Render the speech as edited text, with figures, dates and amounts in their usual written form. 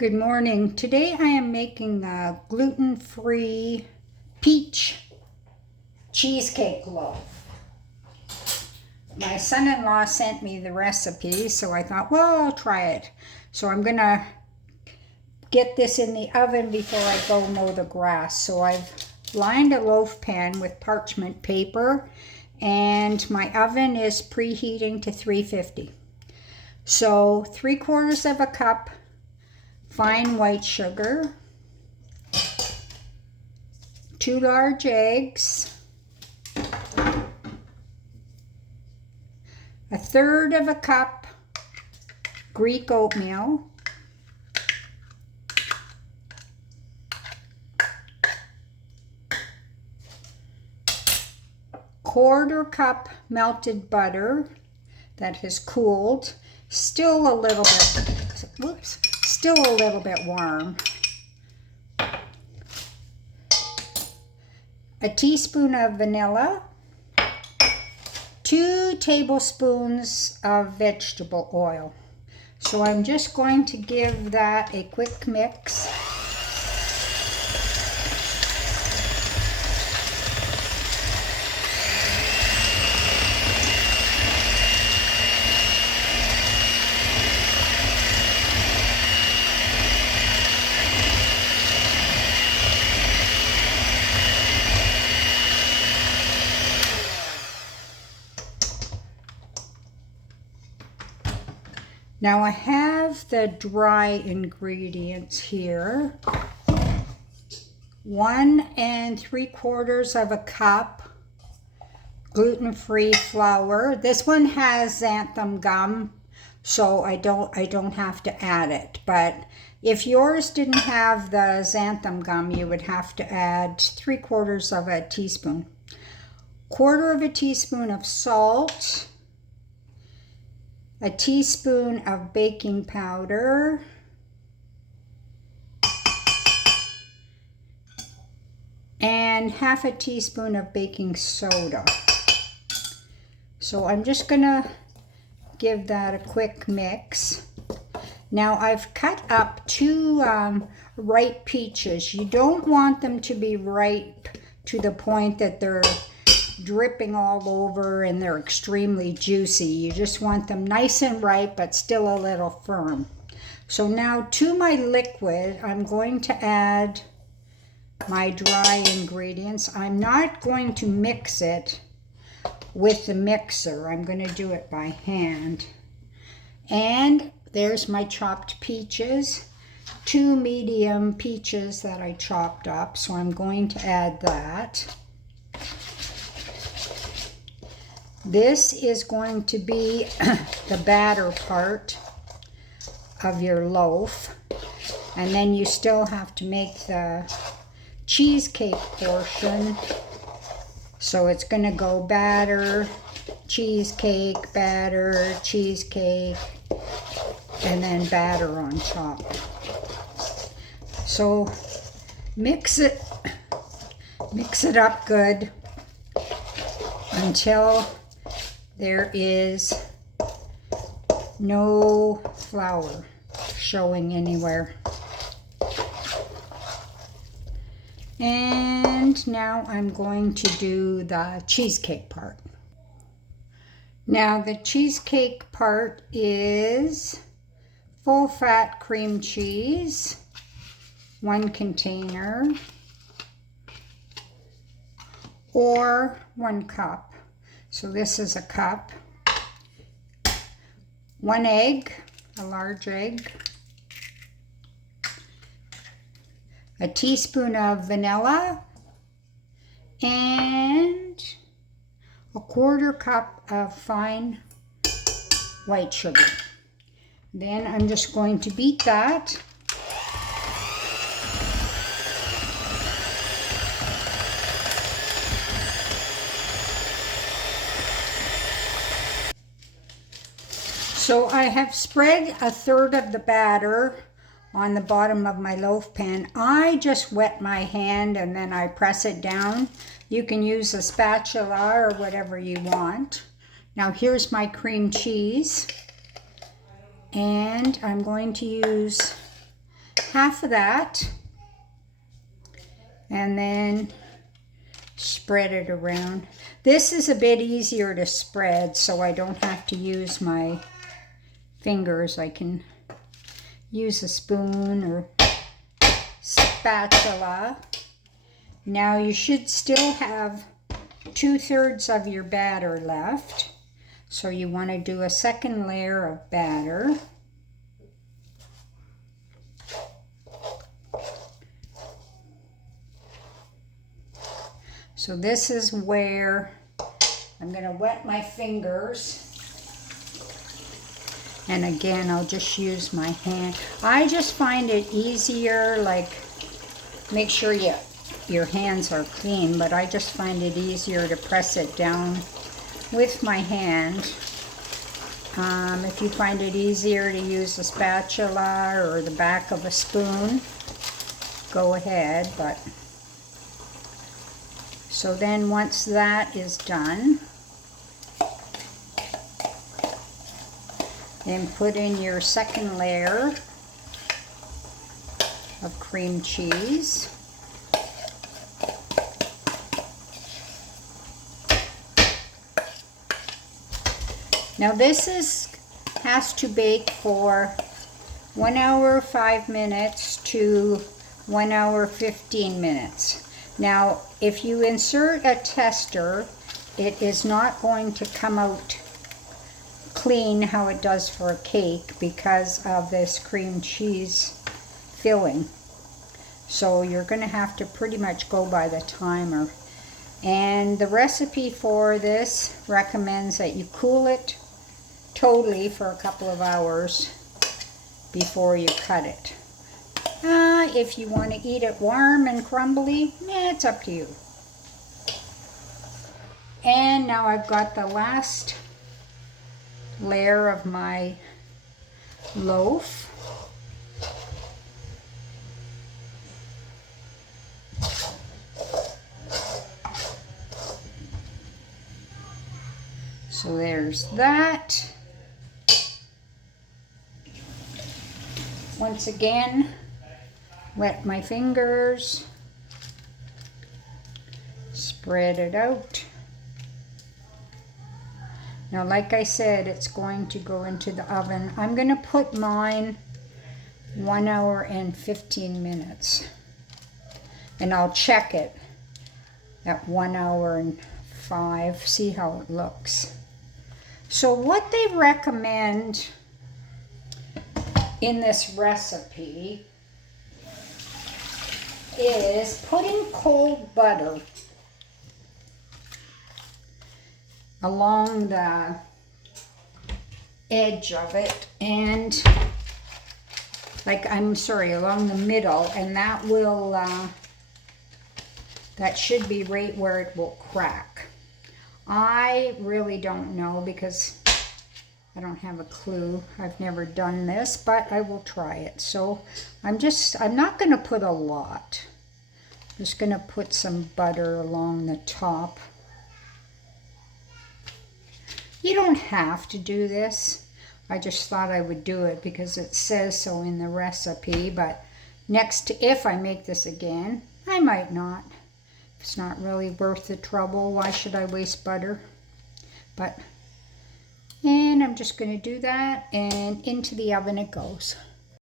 Good morning. Today I am making a gluten-free peach cheesecake loaf. My son-in-law sent me the recipe, so I thought, well, I'll try it. So I'm gonna get this in the oven before I go mow the grass. So I've lined a loaf pan with parchment paper, and my oven is preheating to 350. So 3/4 of a cup fine white sugar, 2 large eggs, 1/3 of a cup Greek oatmeal, 1/4 cup melted butter that has cooled, still a little bit warm. A teaspoon of vanilla, 2 tablespoons of vegetable oil. So I'm just going to give that a quick mix. Now I have the dry ingredients here. 1 3/4 of a cup gluten-free flour. This one has xanthan gum, so I don't have to add it. But if yours didn't have the xanthan gum, you would have to add 3/4 of a teaspoon. 1/4 of a teaspoon of salt. A teaspoon of baking powder, and 1/2 teaspoon of baking soda. So I'm just gonna give that a quick mix. Now I've cut up 2 ripe peaches. You don't want them to be ripe to the point that they're dripping all over and they're extremely juicy. You just want them nice and ripe but still a little firm. So now to my liquid, I'm going to add my dry ingredients. I'm not going to mix it with the mixer. I'm going to do it by hand. And there's my chopped peaches, 2 medium peaches that I chopped up. So I'm going to add that. This is going to be the batter part of your loaf, and then you still have to make the cheesecake portion. So it's going to go batter, cheesecake, and then batter on top. So mix it up good until there is no flour showing anywhere. And now I'm going to do the cheesecake part. Now the cheesecake part is full fat cream cheese, 1 container, or 1 cup. So this is a cup. 1 egg, a large egg. A teaspoon of vanilla. And a 1/4 cup of fine white sugar. Then I'm just going to beat that. So I have spread 1/3 of the batter on the bottom of my loaf pan. I just wet my hand and then I press it down. You can use a spatula or whatever you want. Now here's my cream cheese. And I'm going to use half of that, and then spread it around. This is a bit easier to spread, so I don't have to use my fingers. I can use a spoon or spatula. Now you should still have 2/3 of your batter left. So you want to do a second layer of batter. So this is where I'm going to wet my fingers. And again, I'll just use my hand. I just find it easier, like, make sure your hands are clean, but I just find it easier to press it down with my hand. If you find it easier to use a spatula or the back of a spoon, go ahead. But so then once that is done, then put in your second layer of cream cheese. Now this has to bake for 1 hour 5 minutes to 1 hour 15 minutes. Now if you insert a tester, it is not going to come out clean how it does for a cake because of this cream cheese filling. So you're going to have to pretty much go by the timer. And the recipe for this recommends that you cool it totally for a couple of hours before you cut it. If you want to eat it warm and crumbly, it's up to you. And now I've got the last layer of my loaf. So there's that. Once again, wet my fingers, spread it out. Now, like I said, it's going to go into the oven. I'm going to put mine 1 hour and 15 minutes. And I'll check it at 1 hour and 5, see how it looks. So what they recommend in this recipe is putting cold butter along the edge of it, and along the middle, and that will that should be right where it will crack. I really don't know because I don't have a clue. I've never done this, but I will try it. So I'm not going to put a lot. I'm just going to put some butter along the top. You don't have to do this. I just thought I would do it because it says so in the recipe, but if I make this again, I might not. It's not really worth the trouble. Why should I waste butter? And I'm just going to do that, and into the oven it goes.